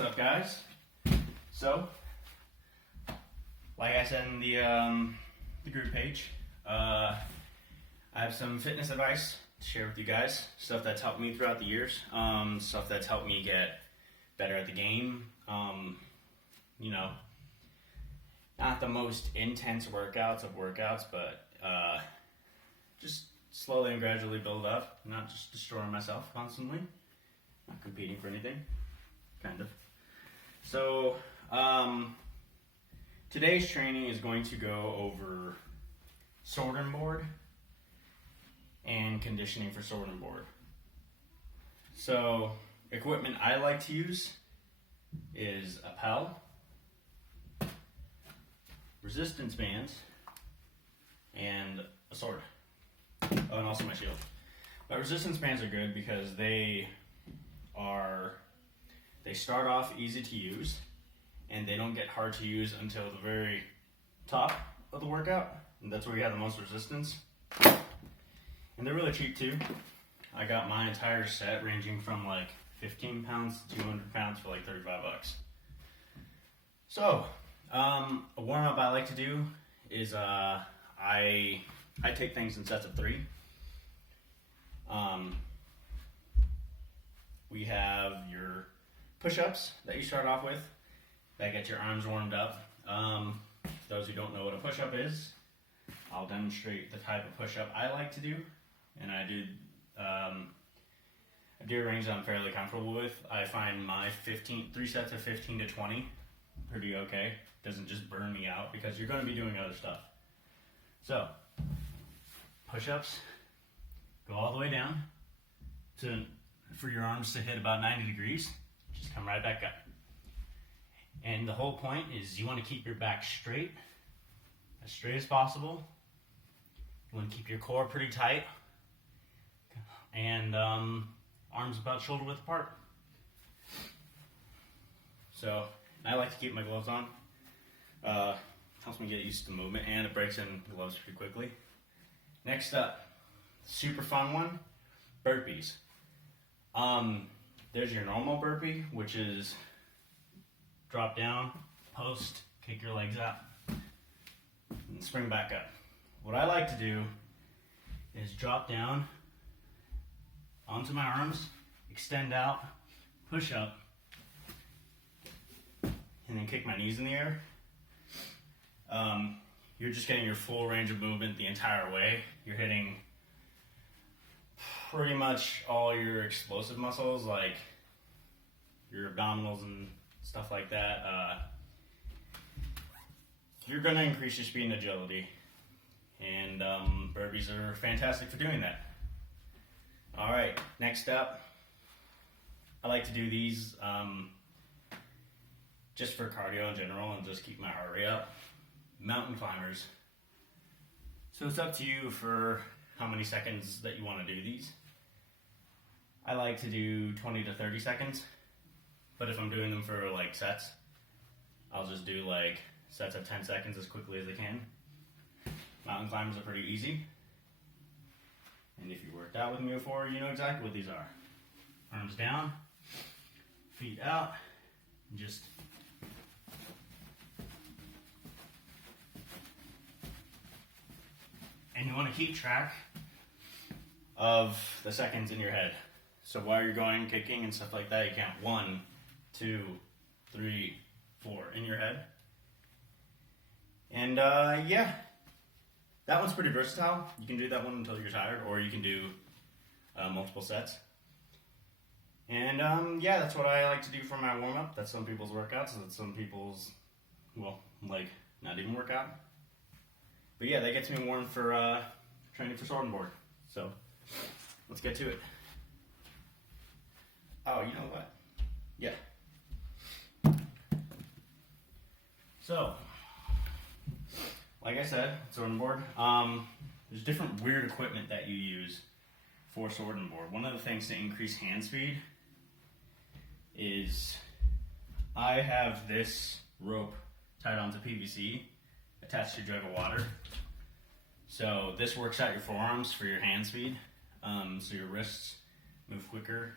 What's up, guys? So, like I said in the group page, I have some fitness advice to share with you guys. Stuff that's helped me throughout the years. Stuff that's helped me get better at the game. You know, not the most intense workouts, but just slowly and gradually build up. Not just destroying myself constantly. Not competing for anything. Kind of. So, today's training is going to go over sword and board and conditioning for sword and board. So, equipment I like to use is a Appel, resistance bands, and a sword. Oh, and also my shield. But resistance bands are good because they start off easy to use, and they don't get hard to use until the very top of the workout, and that's where you have the most resistance. And they're really cheap too. I got my entire set ranging from like 15 pounds to 200 pounds for like 35 bucks. So, a warm-up I like to do is I take things in sets of 3. We have your push-ups that you start off with that get your arms warmed up. Those who don't know what a push-up is, I'll demonstrate the type of push-up I like to do, and I do a range I'm fairly comfortable with. I find my 3 sets of 15 to 20 pretty okay. Doesn't just burn me out because you're going to be doing other stuff. So, push-ups, go all the way down for your arms to hit about 90 degrees. Just come right back up. And the whole point is you want to keep your back straight as possible. You want to keep your core pretty tight, and arms about shoulder width apart. So, I like to keep my gloves on. Helps me get used to the movement, and it breaks in gloves pretty quickly. Next up, super fun one, burpees. There's your normal burpee, which is drop down, post, kick your legs out, and spring back up. What I like to do is drop down onto my arms, extend out, push up, and then kick my knees in the air. You're just getting your full range of movement the entire way. You're hitting pretty much all your explosive muscles, like your abdominals and stuff like that. You're going to increase your speed and agility, and burpees are fantastic for doing that. All right, next up, I like to do these just for cardio in general and just keep my heart rate up. Mountain climbers. So it's up to you for how many seconds that you want to do these. I like to do 20 to 30 seconds, but if I'm doing them for like sets, I'll just do like sets of 10 seconds as quickly as I can. Mountain climbers are pretty easy, and if you worked out with me before, you know exactly what these are. Arms down, feet out, and just and you want to keep track of the seconds in your head. So while you're going, kicking and stuff like that, you count 1, 2, 3, 4 in your head. And yeah, that one's pretty versatile. You can do that one until you're tired, or you can do multiple sets. And yeah, that's what I like to do for my warm-up. That's some people's workouts. That's some people's, well, like not even workout. But yeah, that gets me warm for training for sword and board. So let's get to it. Oh, you know what? Yeah. So, like I said, sword and board. There's different weird equipment that you use for sword and board. One of the things to increase hand speed is I have this rope tied onto PVC attached to a jug of water. So this works out your forearms for your hand speed, so your wrists move quicker,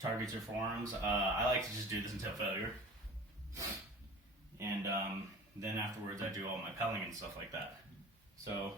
targets your forearms. I like to just do this until failure. And then afterwards I do all my pelling and stuff like that. So,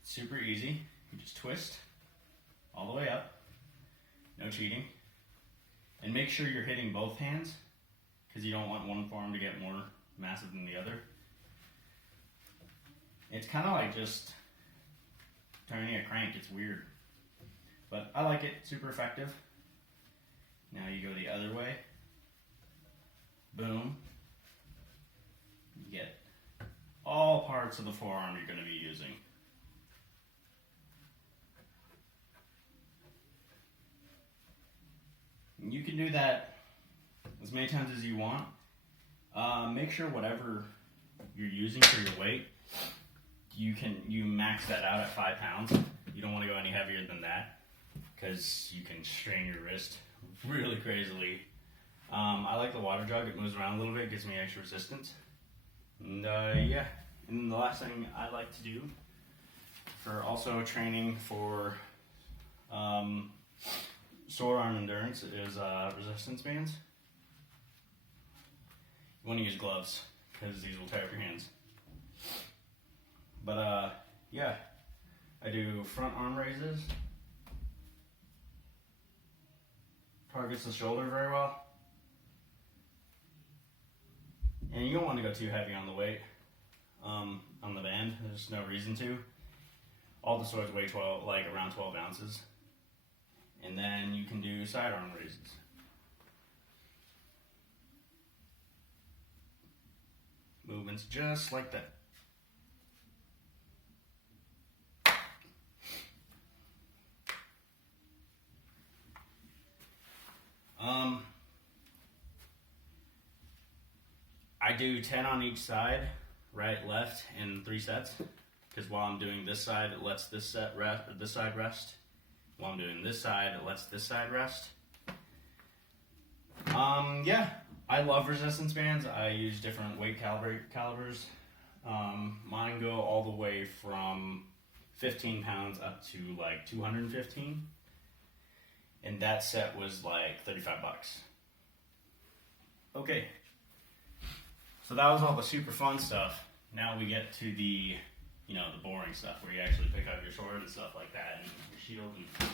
it's super easy. You just twist all the way up. No cheating. And make sure you're hitting both hands, because you don't want one forearm to get more massive than the other. It's kind of like just turning a crank. It's weird. But I like it. Super effective. Now you go the other way. Boom. You get all parts of the forearm you're going to be using. You can do that as many times as you want. Make sure whatever you're using for your weight, you max that out at 5 pounds. You don't want to go any heavier than that, because you can strain your wrist really crazily. I like the water jug. It moves around a little bit, gives me extra resistance. And yeah, and the last thing I like to do for also training for sore arm endurance is resistance bands. You want to use gloves, because these will tear up your hands. But yeah, I do front arm raises. Targets the shoulder very well. And you don't want to go too heavy on the weight, on the band. There's no reason to. All the swords weigh around 12 ounces. And then you can do sidearm raises. Movements just like that. I do 10 on each side, right, left, in 3 sets. Because while I'm doing this side, it lets this side rest. While I'm doing this side, it lets this side rest. Yeah, I love resistance bands. I use different weight calibers. Mine go all the way from 15 pounds up to like 215. And that set was like $35. Okay. So that was all the super fun stuff. Now we get to the, the boring stuff where you actually pick up your sword and stuff like that, and your shield, and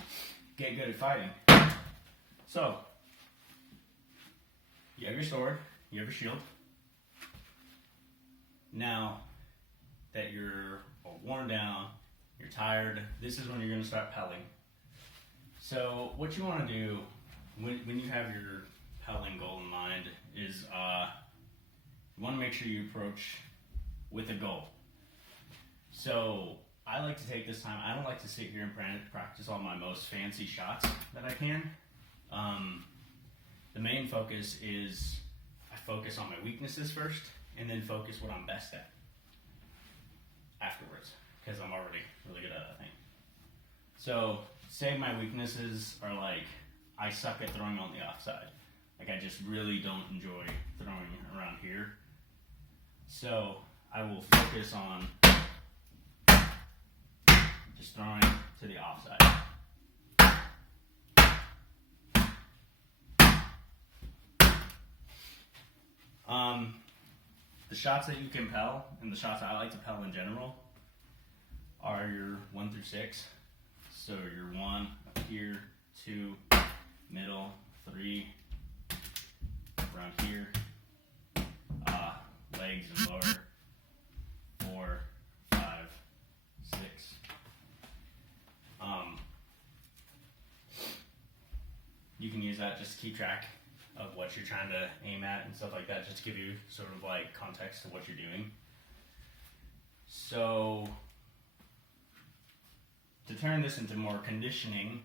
get good at fighting. So, you have your sword, you have your shield. Now that you're all worn down, you're tired, this is when you're going to start pelling. So what you want to do when you have your pelling goal in mind is you want to make sure you approach with a goal. So I like to take this time. I don't like to sit here and practice all my most fancy shots that I can. The main focus is I focus on my weaknesses first, and then focus what I'm best at afterwards, because I'm already really good at that thing. So say my weaknesses are like, I suck at throwing on the offside. Like, I just really don't enjoy throwing around here. So I will focus on just throwing to the offside. The shots that you can pel, and the shots I like to pel in general, are your 1 through 6. So your 1 up here, 2, middle, 3, around here, legs and lower, 4, 5, 6. You can use that just to keep track of what you're trying to aim at and stuff like that, just to give you sort of like context to what you're doing. So to turn this into more conditioning,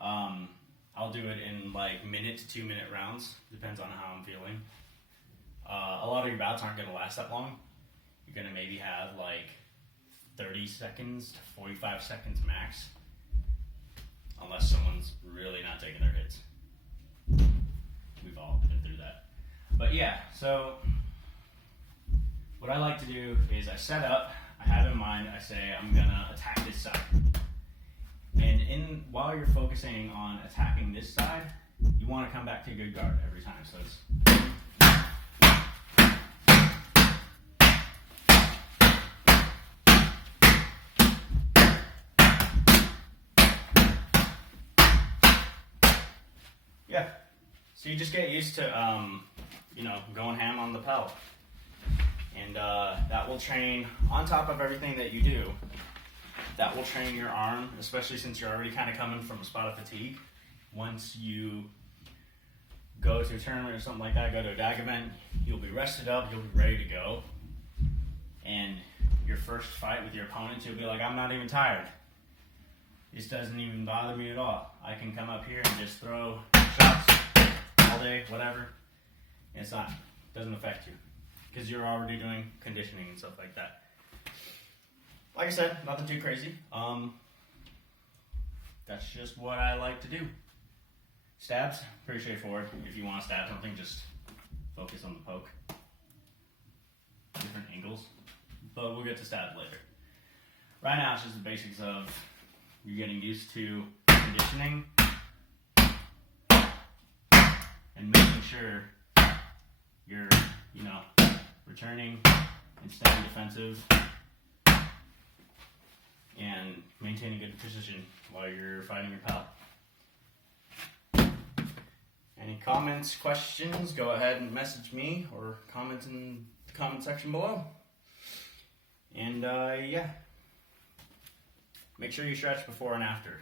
I'll do it in like minute to 2 minute rounds, depends on how I'm feeling. A lot of your bouts aren't going to last that long. You're going to maybe have like 30 seconds to 45 seconds max, unless someone's really not taking their hits. We've all been through that. But yeah, so what I like to do is I set up, I have in mind, I say I'm going to attack this side. And while you're focusing on attacking this side, you want to come back to good guard every time. So it's yeah. So you just get used to going ham on the pelt, and that will train on top of everything that you do. That will train your arm, especially since you're already kind of coming from a spot of fatigue. Once you go to a tournament or something like that, go to a DAG event, you'll be rested up, you'll be ready to go. And your first fight with your opponent, you'll be like, I'm not even tired. This doesn't even bother me at all. I can come up here and just throw shots all day, whatever. And doesn't affect you because you're already doing conditioning and stuff like that. Like I said, nothing too crazy. That's just what I like to do. Stabs, pretty straightforward. If you want to stab something, just focus on the poke. Different angles. But we'll get to stabs later. Right now, it's just the basics of you getting used to conditioning and making sure you're, returning and staying defensive and maintaining good precision while you're fighting your pal. Any comments, questions, go ahead and message me or comment in the comment section below. And yeah, make sure you stretch before and after.